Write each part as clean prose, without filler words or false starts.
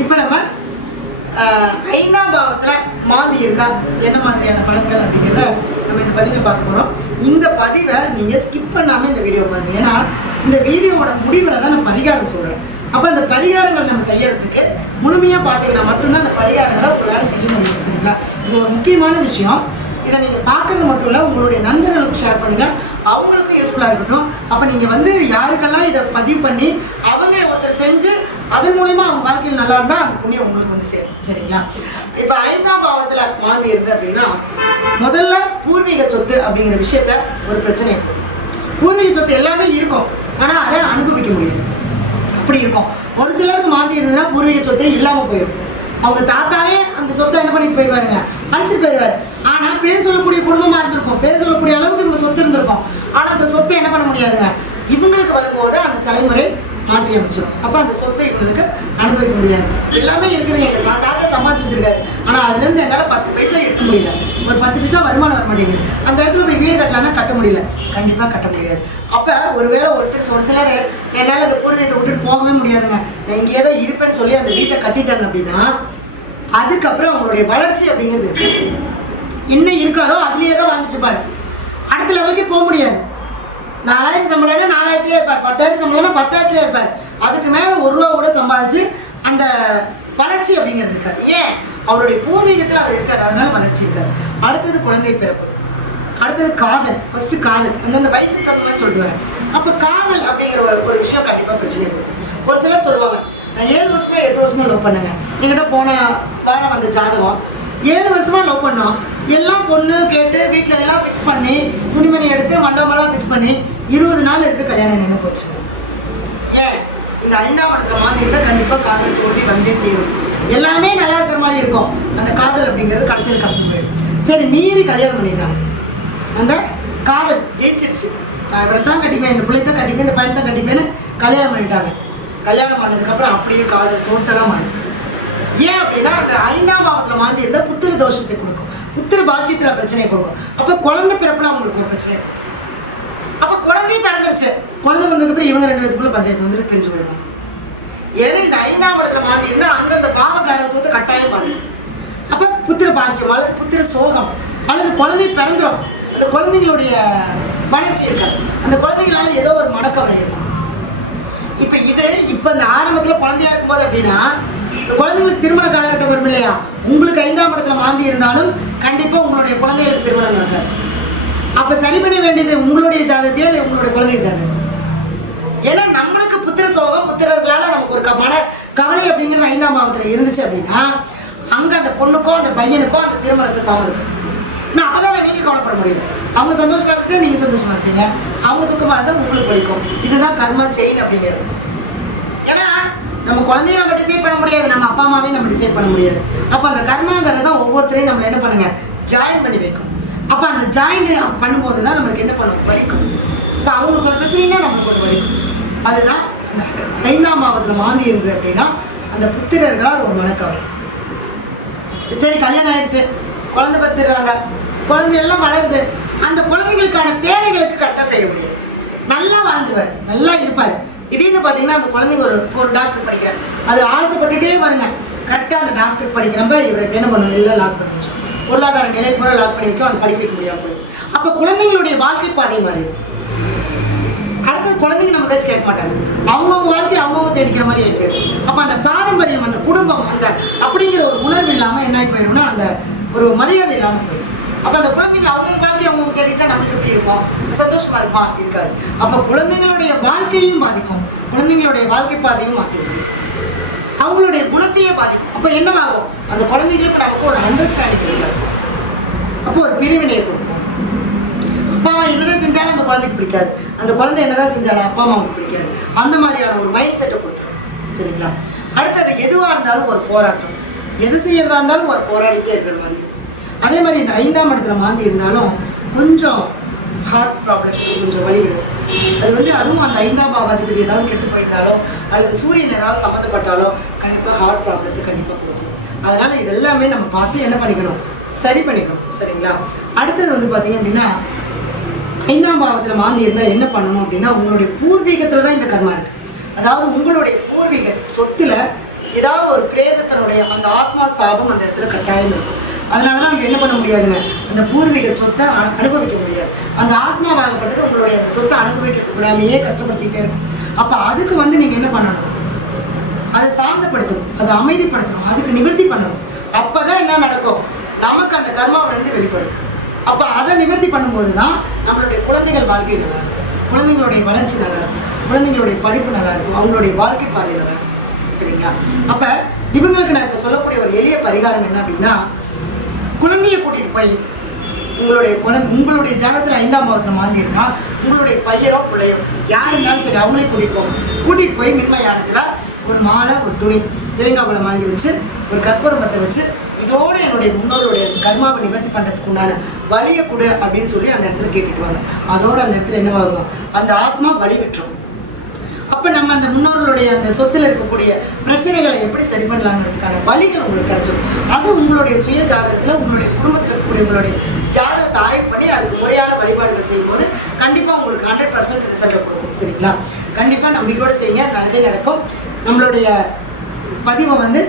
இப்போ நம்ம ஐந்தாம் பாவத்தில் மாந்தி இருந்தால் என்ன மாதிரியான பலன்கள் அப்படிங்கிறத நம்ம இந்த பதிவில் பார்க்க போகிறோம். இந்த பதிவை நீங்கள் ஸ்கிப் பண்ணாமல் இந்த வீடியோ பாருங்கள். ஏன்னா இந்த வீடியோவோட முடிவில் தான் நான் பரிகாரம் சொல்கிறேன். அப்போ அந்த பரிகாரங்கள் நம்ம செய்யறதுக்கு முழுமையாக பார்த்தீங்கன்னா மட்டும்தான் அந்த பரிகாரங்களை உங்களால் செய்ய முடியும். சரிங்களா? இது ஒரு முக்கியமான விஷயம். இதை நீங்கள் பார்க்குறது மட்டும் இல்லை, உங்களுடைய நண்பர்களுக்கும் ஷேர் பண்ணுங்கள், அவங்களுக்கும் யூஸ்ஃபுல்லாக இருக்கட்டும். அப்போ நீங்கள் யாருக்கெல்லாம் இதை பதிவு பண்ணி அவங்க ஒருத்தர் செஞ்சு அதன் மூலிமா அவங்க வாழ்க்கையில் நல்லா இருந்தால் அந்த புண்ணியம் உங்களுக்கு சேரும். சரிங்களா? இப்போ ஐந்தாம் பாவத்தில் மாந்தி இருந்து அப்படின்னா முதல்ல பூர்வீக சொத்து அப்படிங்கிற விஷயத்த ஒரு பிரச்சனை இருக்கும். பூர்வீக சொத்து எல்லாமே இருக்கும், ஆனால் அதை அனுபவிக்க முடியும். அப்படி இருக்கும். ஒரு சிலருக்கு மாந்தி இருந்ததுன்னா பூர்வீக சொத்து இல்லாமல் போயிடும். அவங்க தாத்தாவே அந்த சொத்தை என்ன பண்ணிட்டு போயிடுவாருங்க, அழைச்சிட்டு போயிடுவார். ஆனால் பேர் சொல்லக்கூடிய குடும்பமாக இருந்திருக்கும், பேர் சொல்லக்கூடிய அளவுக்கு இவங்க சொத்து இருந்திருக்கும். ஆனால் அந்த சொத்தை என்ன பண்ண முடியாதுங்க, இவங்களுக்கு வரும்போது அந்த தலைமுறை மாற்றி அமைச்சிடும். அப்போ அந்த சொத்தை இவங்களுக்கு அனுபவிக்க முடியாது. எல்லாமே இருக்குதுங்க, எங்கள் தாத்தா சம்பாதிச்சு வச்சிருக்காரு, ஆனால் அதுலேருந்து என்னால் 10 பைசா எடுக்க முடியல, ஒரு 10 பைசா வருமானம் வர மாட்டேங்குது. அந்த இடத்துல போய் வீடு கட்டலான்னா கட்ட முடியல, கண்டிப்பாக கட்ட முடியாது. அப்போ ஒருவேளை ஒருத்தர் ஒரு சிலர் என்னால் அந்த பூர்வீகத்தை விட்டுட்டு போகவே முடியாதுங்க, நான் இங்கேயே தான் இருப்பேன்னு சொல்லி அந்த வீட்டை கட்டிட்டாங்க அப்படின்னா அதுக்கப்புறம் அவங்களுடைய வளர்ச்சி அப்படிங்கிறது இருக்கு. என்ன இருக்காரோ அதுலேயே தான் வாழ்ந்துட்டு இருப்பார். அடுத்த லெவலுக்கு போக முடியாது. 4000 சம்பளம்னா 4000 இருப்பார், 10,000 சம்பளம்னா 10,000 இருப்பார். அதுக்கு மேலே 1 ரூபா கூட சம்பாதிச்சு அந்த வளர்ச்சி அப்படிங்கிறது இருக்காது. ஏன்? அவருடைய பூர்வீகத்தில் அவர் இருக்கார், அதனால வளர்ச்சி இருக்காரு. அடுத்தது குழந்தை பிறப்பு, அடுத்தது காதல். ஃபர்ஸ்ட் காதல் அந்தந்த வயசுக்கு தகுந்த மாதிரி சொல்லிட்டு வரேன். அப்போ காதல் அப்படிங்கிற ஒரு விஷயம் கண்டிப்பாக பிரச்சனை இருக்கும். ஒரு சிலர் சொல்லுவாங்க, நான் 7 வருஷமா 8 வருஷமா லவ் பண்ணுங்க. என்கிட்ட போன வாரம் வந்த ஜாதகம் 7 வருஷமா லவ் பண்ணோம், எல்லாம் பொண்ணு கேட்டு வீட்டில் எல்லாம் ஃபிக்ஸ் பண்ணி துணிமணி எடுத்து மண்டபமெல்லாம் ஃபிக்ஸ் பண்ணி 20 நாள் இருக்கு, கல்யாணம் நின்று போச்சு. ஏன்? இந்த 5ஆம் இடத்துல மாந்தி இருந்தால் கண்டிப்பாக காதல் தோல்வி வந்தே தீரும். எல்லாமே நல்லா இருக்கிற மாதிரி இருக்கும், அந்த காதல் அப்படிங்கிறது கடைசியில் கஷ்டம் போயிடும். சரி, மீறி கல்யாணம் பண்ணிட்டாங்க, அந்த காதல் ஜெயிச்சிருச்சு. நான் இவரை தான் கட்டிப்பேன், இந்த பிள்ளை தான் கட்டிப்பேன், இந்த பையன் தான் கட்டிப்பேன்னு கல்யாணம் பண்ணிட்டாங்க. கல்யாணம் பண்ணதுக்கப்புறம் அப்படியே காதல் டோட்டலாக மாறிடும். ஏன் அப்படின்னா அந்த 5ஆம் பாவத்தில் மாந்தி இருந்தால் புத்திர தோஷத்தை கொடுக்கும், புத்திர பாக்கியத்தில் பிரச்சனையை கொடுக்கும். அப்போ குழந்தை பிறப்புல அவங்களுக்கு ஒரு பிரச்சனை இருக்கும். அப்போ குழந்தையும் பிறந்துருச்சு, குழந்தை பிறந்ததுக்கப்புறம் இவங்க 2 பேருக்குள்ள பஞ்சாயத்து வந்துட்டு பிரிஞ்சு போயிடும். ஏன்னா இந்த 5ஆம் இடத்துல மாந்தி இருந்தால் அந்தந்த பாவகாரத்துவத்தை கட்டாயம் பாதிக்கும். அப்போ புத்திர பாக்கியம் அல்லது புத்திர சோகம் அல்லது குழந்தை பிறந்துடும், அந்த குழந்தைங்களுடைய வளர்ச்சி இருக்காது, அந்த குழந்தைங்களால ஏதோ ஒரு மனக்கவலை இருக்கும். இப்போ இந்த ஆரம்பத்தில் குழந்தையா இருக்கும்போது அப்படின்னா இந்த குழந்தைங்களுக்கு திருமண காலகட்டம் வரும் இல்லையா, உங்களுக்கு 5ஆம் இடத்துல மாந்தி இருந்தாலும் கண்டிப்பாக உங்களுடைய குழந்தைகளுக்கு திருமணம் நடக்காது. அப்போ சரி பண்ண வேண்டியது உங்களுடைய ஜாதகத்தையோ இல்லை உங்களுடைய குழந்தை ஜாதகம். ஏன்னா நம்மளுக்கு புத்திர சோகம், புத்திரர்களால் நமக்கு ஒரு மன கவலை அப்படிங்கிறது 5ஆம் பாவத்தில் இருந்துச்சு அப்படின்னா அங்கே அந்த பொண்ணுக்கோ அந்த பையனுக்கோ அந்த திருமணத்தை தாமதம். ஆனால் அப்போ தான் நீங்கள் கவலைப்பட முடியும். அவங்க சந்தோஷமா இருந்துட்டு நீங்கள் சந்தோஷமா இருப்பீங்க, அவங்க துக்கமாக இருந்தால் உங்களுக்கு வலிக்கும். இதுதான் கர்மா செயின் அப்படிங்கிறது. ஏன்னா நம்ம குழந்தைய நம்ம டிசைட் பண்ண முடியாது, நம்ம அப்பா அம்மாவையும் நம்ம டிசைட் பண்ண முடியாது. அப்போ அந்த கர்மாங்கிறது தான் ஒவ்வொருத்தரையும் நம்ம என்ன பண்ணுங்க, ஜாயின் பண்ணி வைக்கும். அப்போ அந்த ஜாயின் பண்ணும்போது தான் நம்மளுக்கு என்ன பண்ணும், வலிக்கும். இப்போ அவங்களுக்கு ஒரு பிரச்சனைனா நம்மளுக்கு ஒரு வலிக்கும். அதுதான் அந்த 5ஆம் பாவத்தில் மாந்தி இருந்தது அப்படின்னா அந்த புத்திரர்களால் ஒரு மனக்கவலை. சரி, கல்யாணம் ஆயிடுச்சு, குழந்தை பத்துறாங்க, குழந்தையெல்லாம் வளருது, அந்த குழந்தைங்களுக்கான தேவைகளுக்கு கரெக்டாக செய்ய முடியும். நல்லா வாழ்ந்துருவார், நல்லா இருப்பார். திடீர்னு பார்த்தீங்கன்னா அந்த குழந்தைங்க ஒரு டாக்டர் படிக்கிறார், அது ஆசைப்பட்டுட்டே வருங்க. கரெக்டாக அந்த டாக்டர் படிக்கிறப்ப இவருக்கு என்ன பண்ணும், எல்லாம் லாக் பண்ணி வச்சு பொருளாதார நிலை பூரா லாக் பண்ணி வைக்கும், அந்த படிக்க வைக்க முடியாமல் போயிடும். அப்போ குழந்தைங்களுடைய வாழ்க்கை பாதை மாறிடும். அடுத்தது குழந்தைங்க நம்ம பேச்சு கேட்க மாட்டாங்க, அவங்கவுங்க வாழ்க்கையை அவங்கவுங்க தேடிக்கிற மாதிரி ஆகிடும். அப்போ அந்த பாரம்பரியம், அந்த குடும்பம், அந்த அப்படிங்கிற ஒரு உணர்வு இல்லாமல் என்ன ஆகி போயிடும்னா அந்த ஒரு மரியாதை இல்லாமல் போயிடும். அப்போ அந்த குழந்தைங்க அவங்க வாழ்க்கையை அவங்க தேடிட்டா நம்மளுக்கு எப்படி இருக்கும், சந்தோஷமா இருக்குமா, இருக்காது. அப்போ குழந்தைங்களுடைய வாழ்க்கையும் பாதிக்கும், குழந்தைங்களுடைய வாழ்க்கை பாதையும் மாற்றிடும், அவங்களுடைய குணத்தையே பாதிக்கும். அப்போ என்னவாகும், அந்த குழந்தைங்களுக்கு நமக்கு ஒரு அண்டர்ஸ்டாண்டிங் இருக்காது. அப்போ ஒரு பிரிவினையை கொடுக்கும். அப்பா அம்மா என்னதான் செஞ்சாலும் அந்த குழந்தைக்கு பிடிக்காது, அந்த குழந்தை என்னதான் செஞ்சாலும் அப்பா அம்மாவுக்கு பிடிக்காது. அந்த மாதிரியான ஒரு மைண்ட் செட்டை கொடுத்துரும். சரிங்களா? அடுத்தது எதுவாக இருந்தாலும் ஒரு போராட்டம், எது செய்யறதா இருந்தாலும் ஒரு போராடிட்டே இருக்கிற மாதிரி. அதே மாதிரி இந்த 5ஆம் இடத்துல மாந்தி இருந்தாலும் கொஞ்சம் ஹார்ட் ப்ராப்ளத்துக்கு கொஞ்சம் வழிவிடும். அது அதுவும் அந்த 5ஆம் பாவாதிபதி ஏதாவது கெட்டு போயிருந்தாலோ அல்லது சூரியன் ஏதாவது சம்மந்தப்பட்டாலோ கண்டிப்பாக ஹார்ட் ப்ராப்ளத்துக்கு கண்டிப்பாக கொடுக்கும். அதனால் இது எல்லாமே நம்ம பார்த்து என்ன பண்ணிக்கணும், சரி பண்ணிக்கணும். சரிங்களா? அடுத்தது பார்த்தீங்க அப்படின்னா 5ஆம் பாவத்தில் மாந்தி இருந்தால் என்ன பண்ணணும் அப்படின்னா உங்களுடைய பூர்வீகத்தில் தான் இந்த கர்மா இருக்குது. அதாவது உங்களுடைய பூர்வீக சொத்துல ஏதாவது ஒரு பிரேதத்தினுடைய அந்த ஆத்மா சாபம் அந்த இடத்துல கட்டாயம் இருக்கும். அதனால தான் அங்கே என்ன பண்ண முடியாதுங்க, அந்த பூர்வீக சொத்தை அனுபவிக்க முடியாது. அந்த ஆத்மாவாகப்பட்டது உங்களுடைய அந்த சொத்தை அனுபவிக்கிறதுக்கு விடாமையே கஷ்டப்படுத்திக்கிட்டே இருக்கும். அப்போ அதுக்கு வந்து நீங்கள் என்ன பண்ணணும், அதை சாந்தப்படுத்தணும், அதை அமைதிப்படுத்தணும், அதுக்கு நிவர்த்தி பண்ணணும். அப்போ தான் என்ன நடக்கும், நமக்கு அந்த கர்மாவிலேருந்து வெளிப்படும். அப்போ அதை நிவர்த்தி பண்ணும்போது தான் நம்மளுடைய குழந்தைகள் வாழ்க்கை நல்லா இருக்கும், குழந்தைங்களுடைய வளர்ச்சி நல்லா இருக்கும், குழந்தைங்களுடைய படிப்பு நல்லா இருக்கும், அவங்களுடைய வாழ்க்கை பாதை நல்லா இருக்கும். சரிங்களா? அப்போ இவங்களுக்கு நான் இப்போ சொல்லக்கூடிய ஒரு எளிய பரிகாரம் என்ன அப்படின்னா, குழந்தைய கூட்டிகிட்டு போய் உங்களுடைய ஜாதகத்தில் 5ஆம் பாவத்தில் மாந்தி இருக்கா, உங்களுடைய பையனோ பிள்ளையோ யார் இருந்தாலும் சரி அவங்களே கூட்டிகிட்டு போய் மின்மயானத்தில் ஒரு மாலை, ஒரு துணி, தேங்காய் பழம் வாங்கி வச்சு, ஒரு கற்பூரமத்தை வச்சு, இதோடு என்னுடைய முன்னோருடைய கர்மாவை நிவர்த்தி பண்ணுறதுக்கு உண்டான வழியை கொடு அப்படின்னு சொல்லி அந்த இடத்துல கேட்டுட்டு வாங்க. அதோடு அந்த இடத்துல என்னவாகும், அந்த ஆத்மா வழி விட்டுரும். அப்போ நம்ம அந்த முன்னோர்களுடைய அந்த சொத்தில் இருக்கக்கூடிய பிரச்சனைகளை எப்படி சரி பண்ணலாங்கிறதுக்கான வழிகள் உங்களுக்கு கிடைச்சிடும். அது உங்களுடைய சுய ஜாதகத்தில் உங்களுடைய குடும்பத்தில் இருக்கக்கூடிய உங்களுடைய ஜாதகத்தை ஆய்வு பண்ணி அதுக்கு முறையான வழிபாடுகள் செய்யும்போது கண்டிப்பாக உங்களுக்கு 100% ரிசல்ட்டை கொடுக்கும். சரிங்களா? கண்டிப்பாக நம்பிக்கையோடு செய்யுங்க, நல்லதே நடக்கும். நம்மளுடைய பதிவை வந்து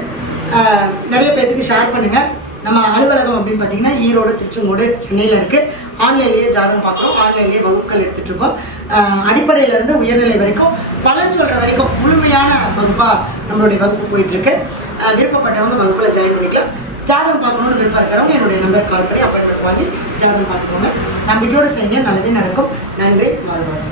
நிறைய பேருக்கு ஷேர் பண்ணுங்கள். நம்ம அலுவலகம் அப்படின்னு பார்த்தீங்கன்னா ஈரோடு, திருச்செங்கோடு, சென்னையில் இருக்குது. ஆன்லைன்லேயே ஜாதகம் பார்க்குறோம், ஆன்லைன்லேயே வகுப்புகள் எடுத்துகிட்டு இருக்கோம். அடிப்படையிலேருந்து உயர்நிலை வரைக்கும் பலன் சொல்கிற வரைக்கும் முழுமையான வகுப்பாக நம்மளுடைய வகுப்பு போயிட்டுருக்கு. விருப்பப்பட்டவங்க வகுப்பில் ஜாயின் பண்ணிக்கலாம். ஜாதகம் பார்க்கணுன்னு விருப்பம் இருக்கிறவங்க என்னுடைய நம்பர் கால் பண்ணி அப்பாயின்மெண்ட் வாங்கி ஜாதகம் பார்த்துக்கோங்க. நம்பிக்கையோடு செய்யுங்க, நல்லதே நடக்கும். நன்றி, வாழ்வாங்க.